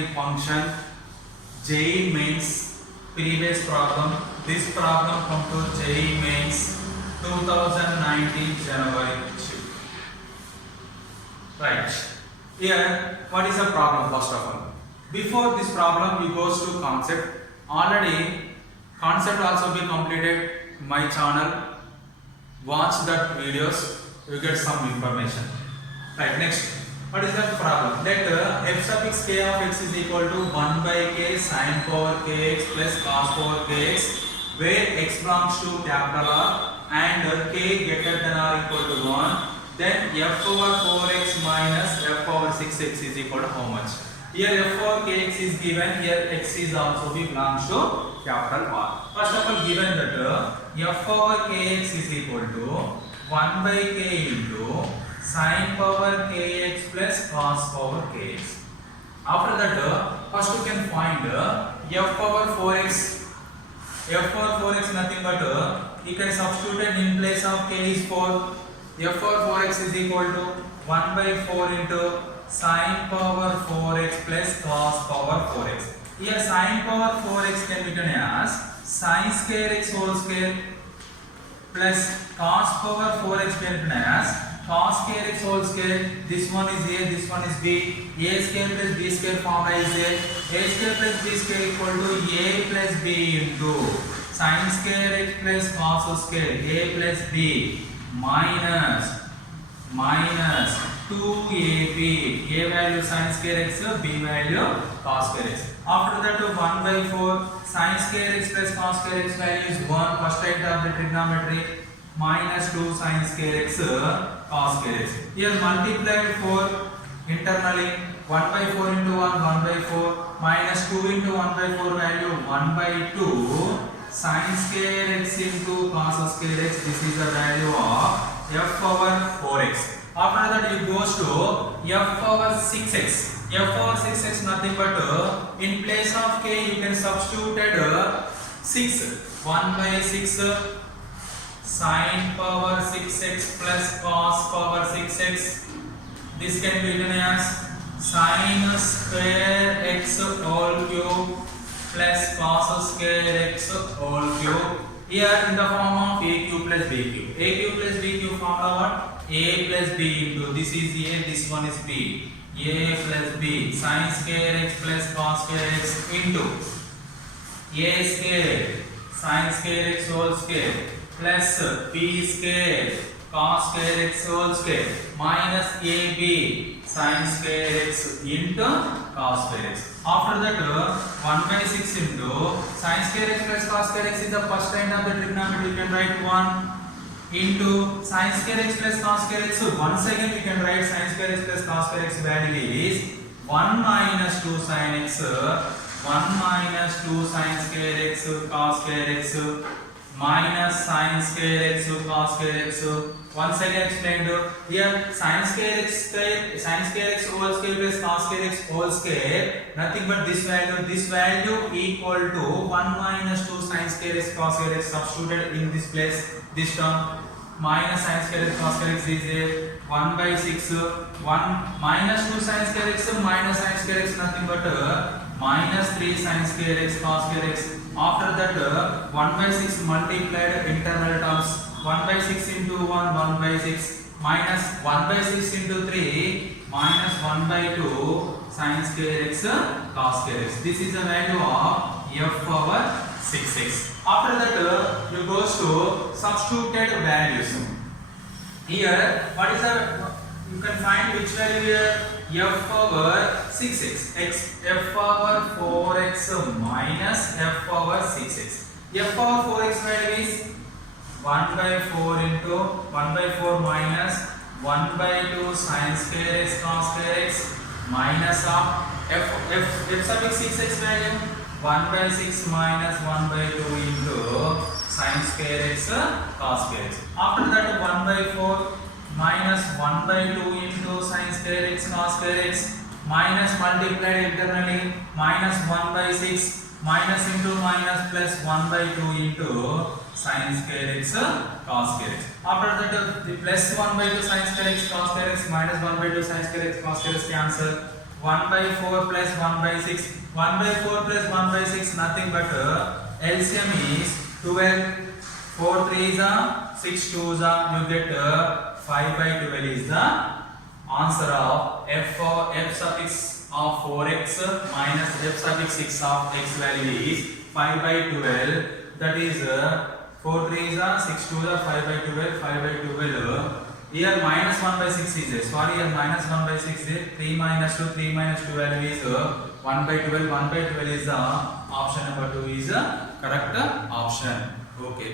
trigonometry function JEE Mains previous problem. This problem come to JEE Mains 2019 January. Right. Here, what is the problem first of all? Before this problem, we goes to concept. Already, concept also be completed in my channel. Watch that videos, you get some information. Right. Next, what is the problem? Let f suffix k of x is equal to 1 by k sin power kx plus cos power kx, where x belongs to capital R and k greater than or equal to 1. Then f over 4x minus f over 6x is equal to how much? Here f over kx is given, here x is also belongs to capital R. First of all, given that f over kx is equal to 1 by k into sin power kx plus cos power kx. After that, first you can find f over 4x. f over 4x nothing but you can substitute in place of k is 4. f over 4x is equal to 1 by 4 into sin power 4x plus cos power 4x. Here sin power 4x can be written as sin square x whole square plus cos power 4x can be written as cos square x whole square. This one is a, this one is b. A square plus b square formula is a square plus b square equal to a plus b into sin square x plus cos square a plus b minus 2ab, a value sin square x, b value cos square x. After that 1 by 4 sin square x plus cos square x value is 1, first type of the trigonometry, minus 2 sin square x cos square x. Here multiplied 4 internally, 1 by 4 into 1, 1 by 4 minus 2 into 1 by 4 value 1 by 2 sin square x into cos square x. This is the value of f over 4x. After that you goes to f over 6x. f over 6x nothing but in place of k you can substitute 6. 1 by 6 sin power 6x plus cos power 6x. This can be written as sin square x whole cube plus cos square x whole cube. Here in the form of a cube plus b cube. A cube plus b cube formula what? A plus b into this is a, this one is b. A plus b sin square x plus cos square x into a square sin square x whole square plus b square cos square x whole square minus ab sin square x into cos square x. After that 1 by 6 into sin square x plus cos square x is the first kind of the trigonometry. You can write 1 into sin square x plus cos square x. So once again we can write sin square x plus cos square x value is 1 minus 2 sin x, 1 minus 2 sin square x cos square x minus sin square x cos square x. Once again explained here sin square x whole square plus cos square x whole square nothing but this value equal to 1 minus 2 sin square x cos square x substituted in this place. This term minus sin square x cos square x is a 1 by 6 1 minus 2 sin square x minus sin square x nothing but minus 3 sin square x cos square x. After that 1 by 6 multiplied internal terms 1 by 6 into 1 1 by 6 minus 1 by 6 into 3 minus 1 by 2 sin square x cos square x. This is the value of f over 6x. After that you goes to substituted values. Here what is the, you can find which value here, f over 6x, f over 4x minus f over 6x. f over 4x value is 1 by 4 into 1 by 4 minus 1 by 2 sin square x cos square x minus of f suffix 6x value 1 by 6 minus 1 by 2 into sin square x cos square x. After that 1 by 4 minus 1 by 2 into sin square x cos square x minus multiplied internally minus 1 by 6 minus into minus plus 1 by 2 into sin square x cos square x. After that the plus 1 by 2 sin square x cos square x minus 1 by 2 sin square x cos square x cancel. 1 by 4 plus 1 by 6. 1 by 4 plus 1 by 6 nothing but LCM is 12. 4 3s are 6 2s are, you get 5 by 12 is the answer of f suffix of 4x minus f suffix 6 of x value is 5 by 12. That is 4 3s are 6 2s are 5 by 12. 5 by 12. Here minus 1 by 6 is there. Sorry, here minus 1 by 6 is 3 minus 2. 3 minus 2 value is 1 by 12. 1 by 12 is the option number 2 is the correct option. Okay.